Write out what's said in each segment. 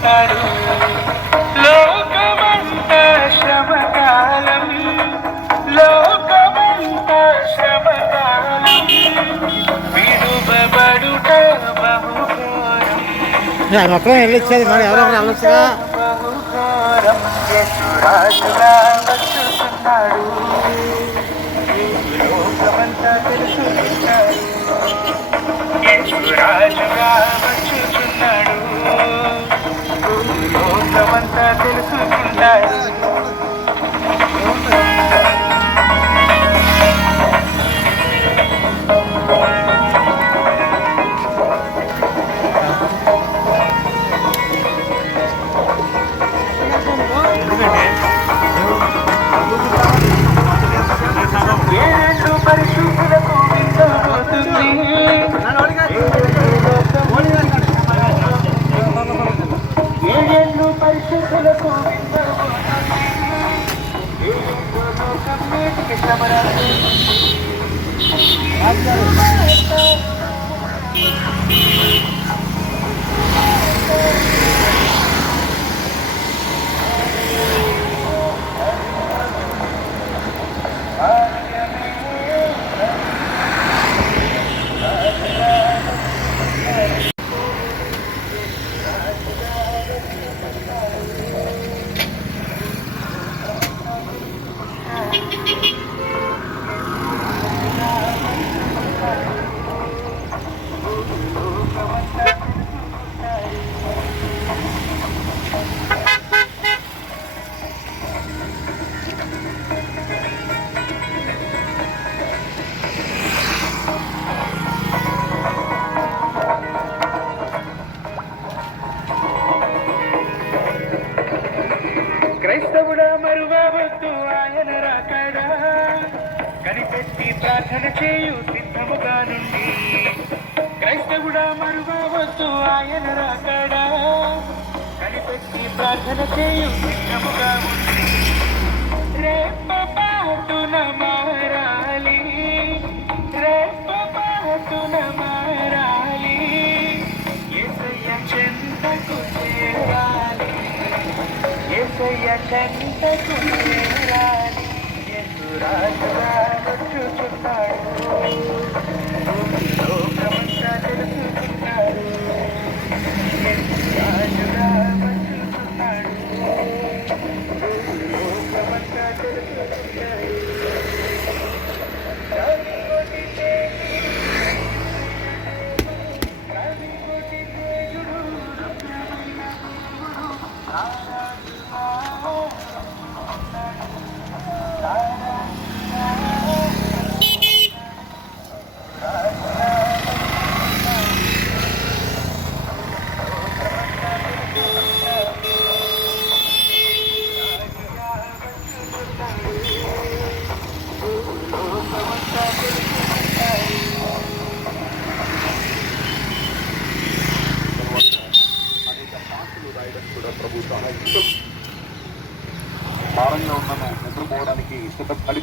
తీసుకుపోతాడు లోకమంతా శ్రమకాలం లోకమంతా శ్రమకాలం విడువబడుట ఆయన ఒక్కడే వెళ్ళొచ్చేది మరి ఎవరో వెళ్ళొచ్చుగా బహుఘోరం యేసురాజుగా వచ్చుచున్నాడు లోకమంతా తెలుసుకుంటాడు. యేసురాజుగా ప్రార్థన చేయు సిద్ధముగా నుండి. క్రైస్తవుడా మరువవద్దు ఆయన రాకడా. కనిపెట్టి ప్రార్థన చేయు సిద్ధముగా ఉండి. రేప పాటున మారాలి. రేప పాటున మారాలి. యేసయ్య చెంతకు చేరాలి. యేసయ్య చెంతకు చేరాలి. ప్రభు భారంగా ఉన్నాను నిద్రపోవడానికి సిద్ధపడి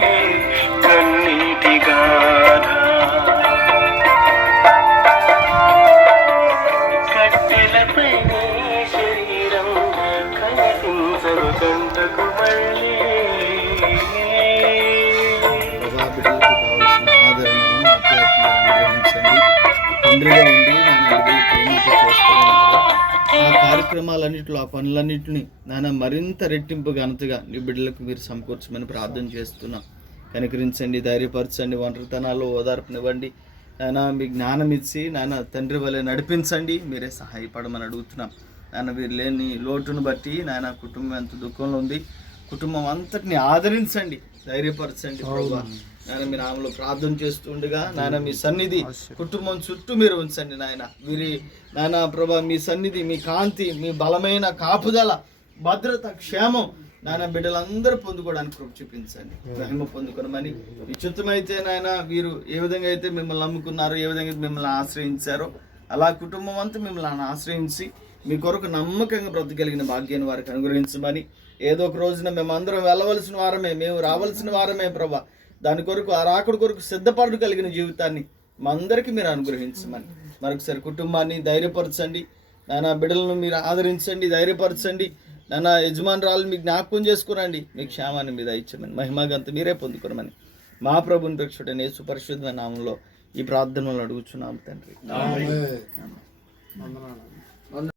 కార్యక్రమాలన్నింటిలో ఆ పనులన్నింటినీ నాన్న మరింత రెట్టింపు ఘనతగా నీ బిడ్డలకు మీరు సమకూర్చమని ప్రార్థన చేస్తున్నాం. కనికరించండి ధైర్యపరచండి ఒంటరితనాల్లో ఓదార్పునివ్వండి. నాన్న మీ జ్ఞానం ఇచ్చి నాన్న తండ్రి వలె నడిపించండి. మీరే సహాయపడమని అడుగుతున్నాం. నాన్న వీరు లేని లోటును బట్టి నాన్న కుటుంబం ఎంత దుఃఖంలో ఉంది. కుటుంబం అంతటిని ఆదరించండి ధైర్యపరచండి ప్రభా. నాయన మీ నామలో ప్రార్థన చేస్తుండగా నాయన మీ సన్నిధి కుటుంబం చుట్టూ మీరు ఉంచండి నాయన. వీరి నాయన ప్రభా మీ సన్నిధి మీ కాంతి మీ బలమైన కాపుదల భద్రత క్షేమం నాయన బిడ్డలందరూ పొందుకోవడానికి కృప చూపించండి. మహిమ పొందుకోనమని నిశ్చితమైతే నాయన వీరు ఏ విధంగా అయితే మిమ్మల్ని నమ్ముకున్నారో ఏ విధంగా మిమ్మల్ని ఆశ్రయించారో అలా కుటుంబం అంతా మిమ్మల్ని ఆశ్రయించి మీ కొరకు నమ్మకంగా బ్రతకగలిగిన భాగ్యాన్ని వారికి అనుగ్రహించమని. ఏదో ఒక రోజున మేమందరం వెళ్ళవలసిన వారమే మేము రావాల్సిన వారమే ప్రభా. దాని కొరకు ఆ రాకుడు కొరకు సిద్ధపడు కలిగిన జీవితాన్ని మా అందరికీ మీరు అనుగ్రహించమని. మరొకసారి కుటుంబాన్ని ధైర్యపరచండి. నాన్న బిడ్డలను మీరు ఆదరించండి ధైర్యపరచండి. నాన్న యజమానురాలు మీకు జ్ఞాపకం చేసుకురండి. మీ క్షేమాన్ని మీద ఇచ్చమని మహిమాగంత మీరే పొందుకోరమని మా ప్రభుని రక్షుడనే సుపరిశుద్ధమైన నామంలో ఈ ప్రార్థనలు అడుగుచున్నాం తండ్రి.